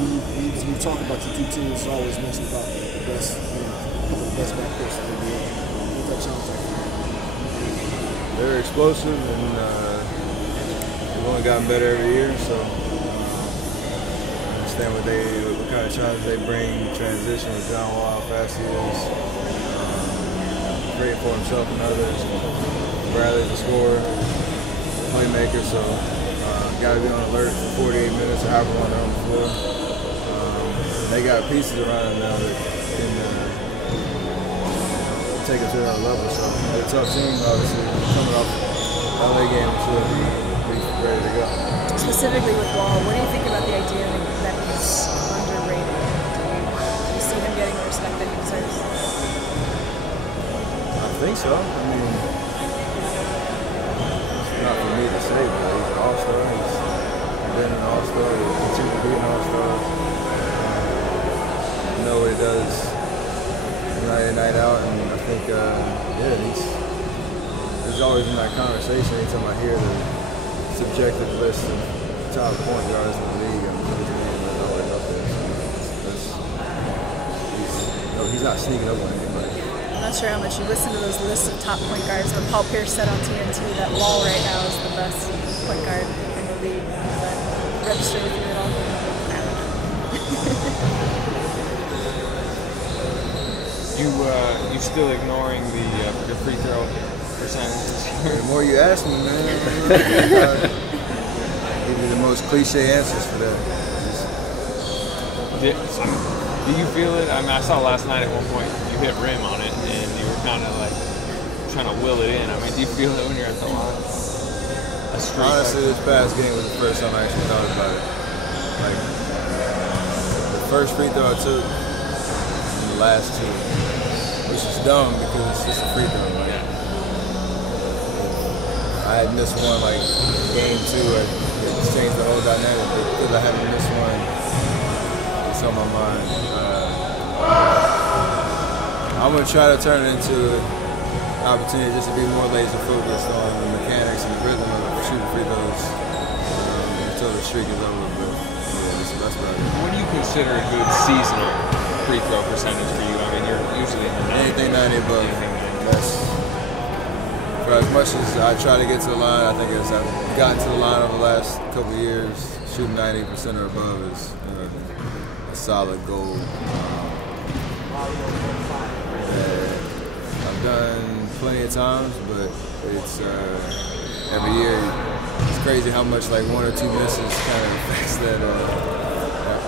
you talk about your two teams, always mention about the best, the best backcourts in the NBA. What that challenge like? They're explosive and they've only gotten better every year. So I understand what kind of challenge they bring. Transition with John Wall, how fast he is, creating for himself and others. Bradley's a scorer, playmaker, so got to be on alert for 48 minutes or however long they're on the floor. They got pieces around them now that can take it to another level. So they're a tough team, obviously. Coming off the LA game, so be ready to go. Specifically with Wall, what do you think about the idea that he's underrated? Do you see him getting the respect that he deserves? I think so. I mean, it's not for me to say, but he's an all-star. He's been an all-star. He'll continue to be an all-star. You know what he does night in, night out, and I think, he's always in that conversation. Anytime I hear the subjective list of top point guards in the league, I'm always up there. He's not sneaking up on anybody. I'm not sure how much you listen to those lists of top point guards, but Paul Pierce said on TNT that Wall right now is the best point guard in the league. Does that register with you at all? You still ignoring the free throw percentages? The more you ask me, man, give you the most cliche answers for that. Do you feel it? I mean, I saw last night at one point you hit rim on it, and you were kind of like trying to will it in. I mean, do you feel it when you're at the line? Honestly, this past game was the first time I actually thought about it. Like, the first free throw I took, and the last two, which is dumb because it's just a free throw. Like, I had missed one, like, game 2, it just changed the whole dynamic. But because I hadn't missed one, it's on my mind. I'm going to try to turn it into an opportunity just to be more laser focused on the mechanics and the rhythm of shooting free throws until the streak is over. But yeah, that's about it. What do you consider a good seasonal free throw percentage for you? I mean, you're usually in the 90. Anything 90 above. That's, for as much as I try to get to the line, I think as I've gotten to the line over the last couple of years, shooting 90% or above is a solid goal. I've done plenty of times, but it's every year. It's crazy how much like 1 or 2 misses kind of affects that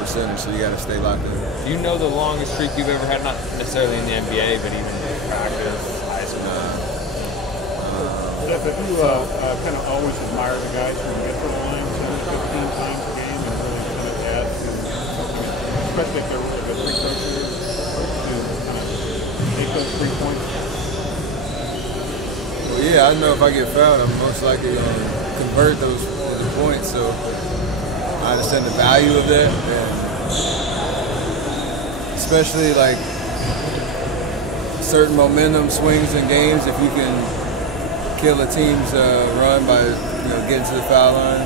percentage. So you got to stay locked in. Do you know the longest streak you've ever had? Not necessarily in the NBA, but even in practice, high school. If you kind of always admire the guys who get to the line 10 or 15 times a game and really kind of add to something, especially if they're really good free throw shooters, to kind of make those 3 points. Well, yeah, I know if I get fouled, I'm most likely going to convert those into points. So I understand the value of that, and especially like certain momentum swings in games. If you can kill a team's run by getting to the foul line,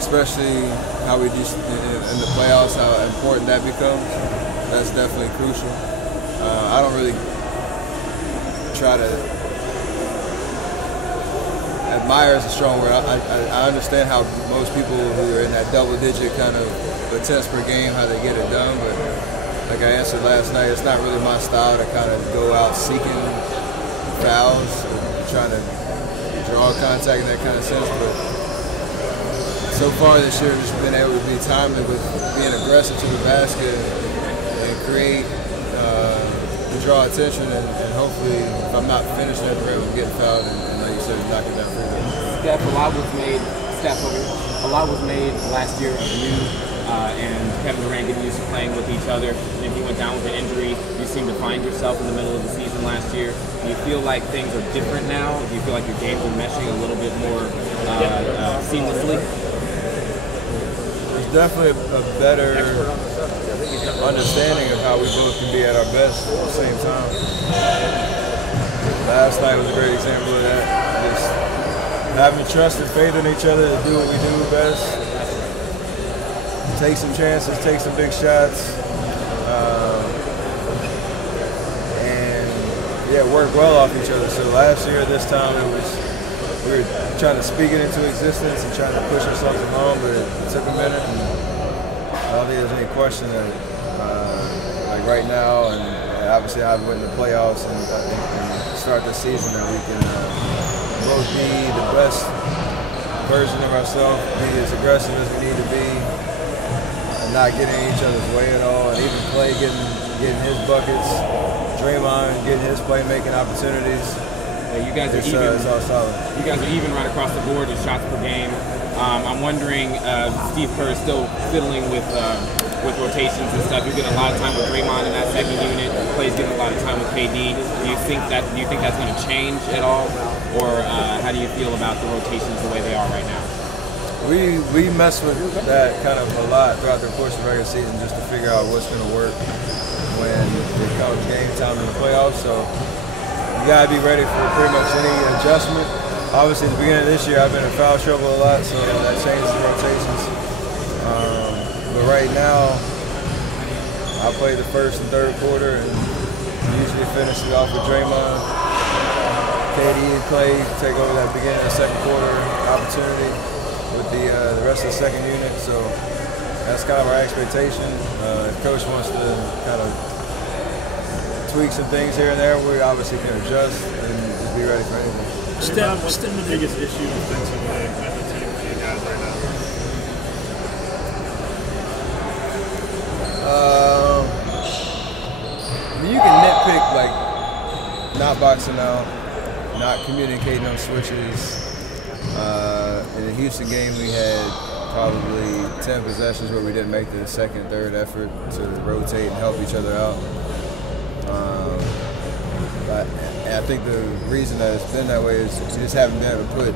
especially how we just in the playoffs, how important that becomes. That's definitely crucial. I don't really try to admire is a strong word. I understand how most people who are in that double-digit kind of attempts per game, how they get it done, but like I answered last night, it's not really my style to kind of go out seeking fouls, trying to draw contact in that kind of sense. But so far this year, just been able to be timely with being aggressive to the basket and create, draw attention, and hopefully, if I'm not finishing at the rim, I'm getting fouled, and like you said, knocking down free throws. Steph, a lot was made last year of you and Kevin Durant getting used to playing with each other. And if you went down with an injury, you seemed to find yourself in the middle of the season last year. Do you feel like things are different now? Do you feel like your games are meshing a little bit more seamlessly? There's definitely a better understanding of how we both can be at our best at the same time. Last night was a great example of that. Just having trust and faith in each other to do what we do best. take some chances, take some big shots, and yeah, work well off each other. So last year, this time, we were trying to speak it into existence and trying to push ourselves along, but it took a minute. And I don't think there's any question that, like right now, and obviously I've went in the playoffs and start the season, that we can both be the best version of ourselves, be as aggressive as we need to be, and not getting in each other's way at all, and even Clay getting his buckets, Draymond getting his playmaking opportunities. You guys are even. It's all solid. You guys are even right across the board in shots per game. I'm wondering, Steve Kerr is still fiddling with rotations and stuff. You're getting a lot of time with Draymond in that second unit. Clay's getting a lot of time with KD. Do you think that's going to change at all, or how do you feel about the rotations the way they are right now? We mess with that kind of a lot throughout the course of the regular season, just to figure out what's going to work when it comes game time in the playoffs. So you gotta be ready for pretty much any adjustment. Obviously, at the beginning of this year, I've been in foul trouble a lot, so that changes the rotations. But right now, I play the first and third quarter, and usually finish it off with Draymond. KD and Clay take over that beginning of the second quarter opportunity with the rest of the second unit. So that's kind of our expectation. If Coach wants to kind of tweak some things here and there, we obviously can adjust and just be ready for anything. What's the biggest issue defensively as a team for you guys right now? You can nitpick, like not boxing out, not communicating on switches. In the Houston game, we had probably 10 possessions where we didn't make the second, third effort to rotate and help each other out. I think the reason that it's been that way is we just haven't been able to put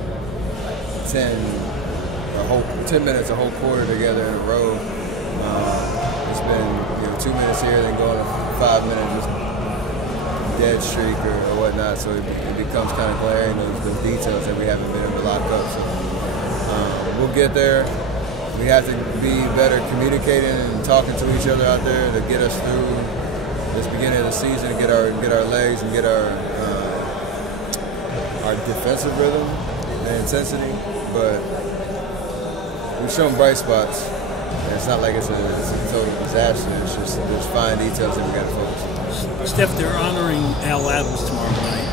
10 minutes, a whole quarter together in a row. It's been 2 minutes here, then going a 5 minute just dead streak or whatnot. So it becomes kind of glaring, those details that we haven't been able to lock up. So we'll get there. We have to be better communicating and talking to each other out there to get us through this beginning of the season, and get our legs and get our defensive rhythm and intensity. But we've shown bright spots. And it's not like it's a total disaster. It's just there's fine details that we got to focus on. Steph, they're honoring Al Adams tomorrow night,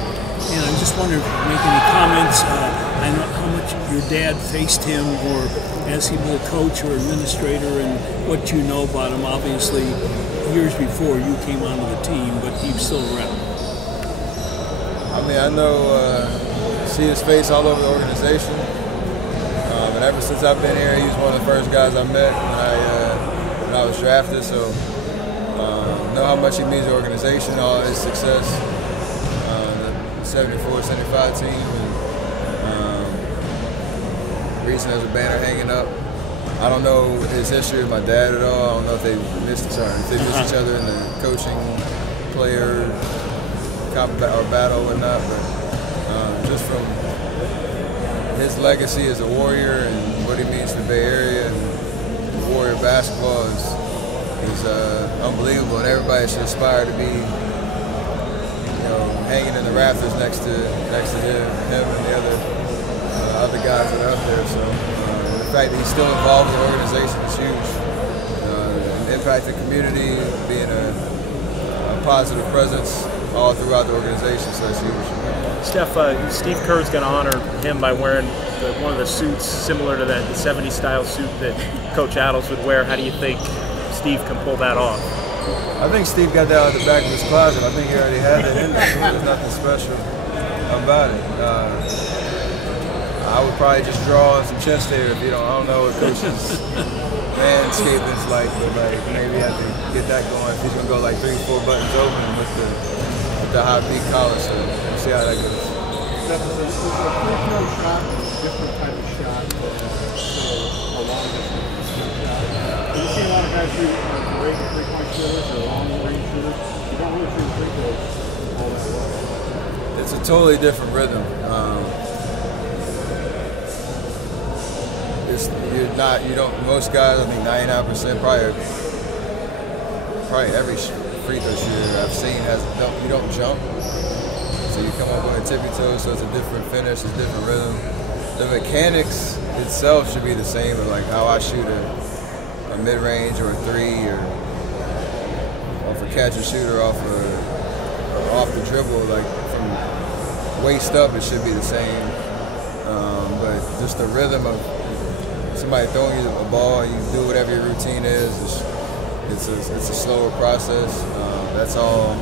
and I'm just wondering if you make any comments. I know how much your dad faced him, or as he was a coach or administrator, and what you know about him. Obviously, years before you came onto the team, but he's still around. I mean, I know, see his face all over the organization. And ever since I've been here, he's one of the first guys I met when I was drafted. So know how much he means to the organization, all his success, the 74, 75 team. And reason there's a banner hanging up. I don't know his history with my dad at all. I don't know if they missed each other in the coaching, player, or battle or whatnot. But just from his legacy as a Warrior and what he means to the Bay Area and Warrior basketball is unbelievable, and everybody should aspire to be, hanging in the rafters next to him and the other guys that are up there. So the fact that he's still involved in the organization is huge. Impact the community, being a positive presence all throughout the organization, so it's huge. Steph, Steve Kerr's going to honor him by wearing one of the suits similar to the 70s style suit that Coach Adams would wear. How do you think Steve can pull that off? I think Steve got that out of the back of his closet. I think he already had it in there. There's nothing special about it. I would probably just draw on some chest hair if I don't know what Coach's landscaping's like, but maybe I have to get that going. If he's going to go like 3-4 buttons open with the high peak collar, so we'll see how that goes. That's a free-throw shot and a different type of shot a long distance shot. You see a lot of guys who are great three-point shooters or long-range shooters. You don't really shoot free throws all that well. It's a totally different rhythm. most guys, I think 99%, probably every free throw shooter I've seen you don't jump. So you come up on a tippy toe, so it's a different finish, it's a different rhythm. The mechanics itself should be the same, but like how I shoot a mid-range or a three or off a catch and shoot or off the dribble, like from waist up, it should be the same. But just the rhythm of somebody throwing you a ball and you do whatever your routine is, it's a slower process. That's all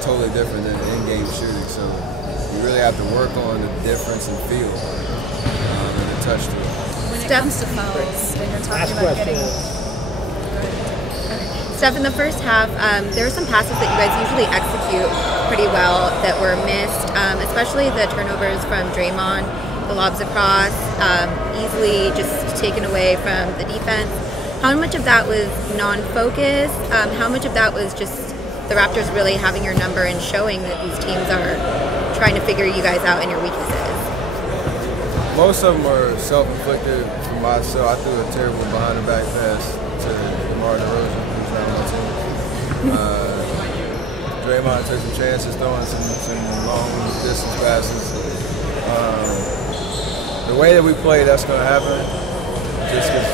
totally different than in-game shooting. So you really have to work on the difference in feel and the touch to it. When it comes to fouls, when you're talking about getting... Steph, in the first half, there were some passes that you guys usually execute pretty well that were missed, especially the turnovers from Draymond, the lobs across, easily just taken away from the defense. How much of that was non-focus? How much of that was just the Raptors really having your number and showing that these teams are trying to figure you guys out and your weaknesses? Most of them were self-inflicted from myself. I threw a terrible behind-the-back pass to DeMar DeRozan, who's not on my team. Draymond took some chances throwing some long-distance passes. The way that we play, that's going to happen just because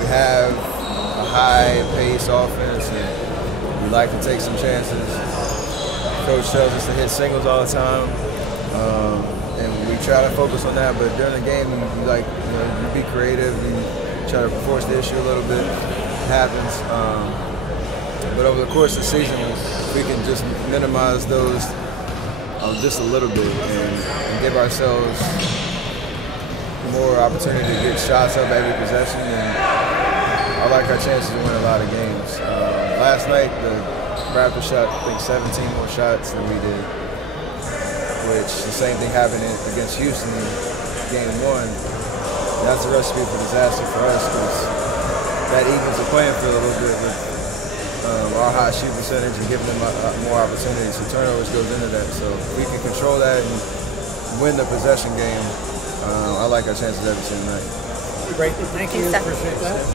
we have a high-pace offense and we like to take some chances. Coach tells us to hit singles all the time, and we try to focus on that. But during the game, you be creative. You try to force the issue a little bit. It happens. But over the course of the season, we can just minimize those just a little bit and give ourselves more opportunity to get shots up every possession. And I like our chances to win a lot of games. Last night, the Raptors shot, I think, 17 more shots than we did, which the same thing happened against Houston in game one. That's a recipe for disaster for us because that evens the playing field a little bit with our high shoot percentage and giving them more opportunities. So turnovers goes into that. So if we can control that and win the possession game, I like our chances every single night. Great. Thank you. Appreciate that.